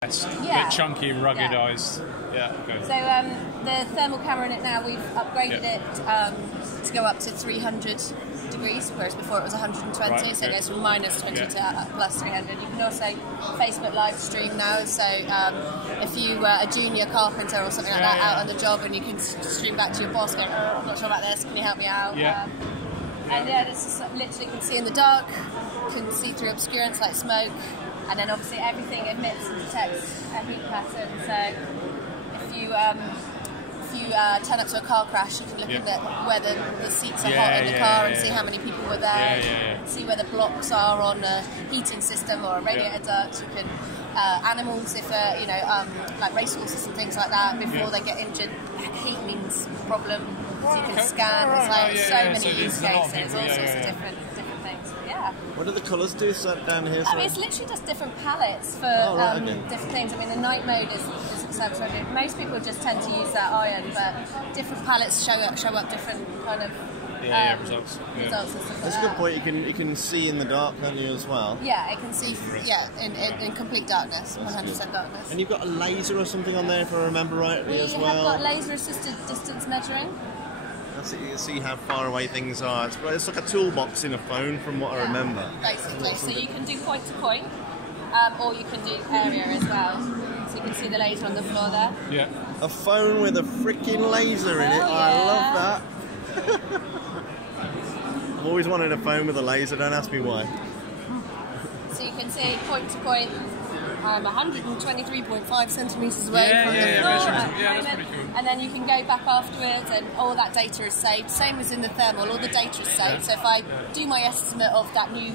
Yeah. Bit chunky, ruggedised. Yeah. Okay. So the thermal camera in it now, we've upgraded it to go up to 300 degrees, whereas before it was 120. Right, so it goes from minus 20 to plus 300. You can also Facebook live stream now. So if you were a junior carpenter or something like that out on the job, and you can stream back to your boss, going, "Oh, I'm not sure about this. Can you help me out?" And it's just literally can see in the dark, can see through obscurance like smoke. And then obviously everything emits and detects a heat pattern. So if you turn up to a car crash, you can look at whether the seats are hot in the car and see how many people were there. See where the blocks are on a heating system or a radiator duct. You can animals, if like racehorses and things like that, before they get injured, heat means problem. So you can scan. There's many use cases, all sorts of different things. Yeah. What do the colours do down here? I mean, it's literally just different palettes for different things. I mean, the night mode is acceptable. Most people just tend to use that iron, but different palettes show up different kind of results. Results and stuff. That's a good point. You can see in the dark, can't you, as well? Yeah, it can see. In complete darkness, 100% darkness. And you've got a laser or something on there, if I remember rightly, as well. We have got laser-assisted distance measuring. So you can see how far away things are. It's like a toolbox in a phone, from what I remember. Basically, so you can do point to point, or you can do area as well. So you can see the laser on the floor there. Yeah. A phone with a freaking laser in it. I love that. I've always wanted a phone with a laser. Don't ask me why. So you can see point to point. 123.5 centimetres away from the floor at the moment, and then you can go back afterwards and all that data is saved. Same as in the thermal, all the data is saved. So if I do my estimate of that new...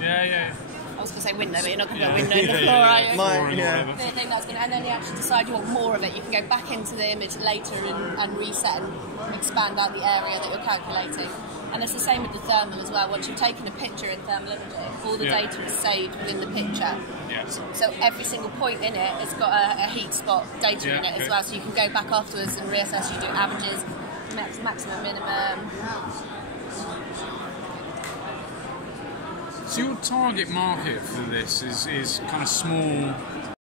I was going to say window, but you're not going to put a window in the floor, are you? The thing that's and then you actually decide you want more of it. You can go back into the image later and reset and expand out the area that you're calculating. And it's the same with the thermal as well. Once you've taken a picture in thermal imaging, all the data is saved within the picture. So every single point in it has got a heat spot data in it as well. So you can go back afterwards and reassess. You do averages, maximum, minimum. So your target market for this is kind of small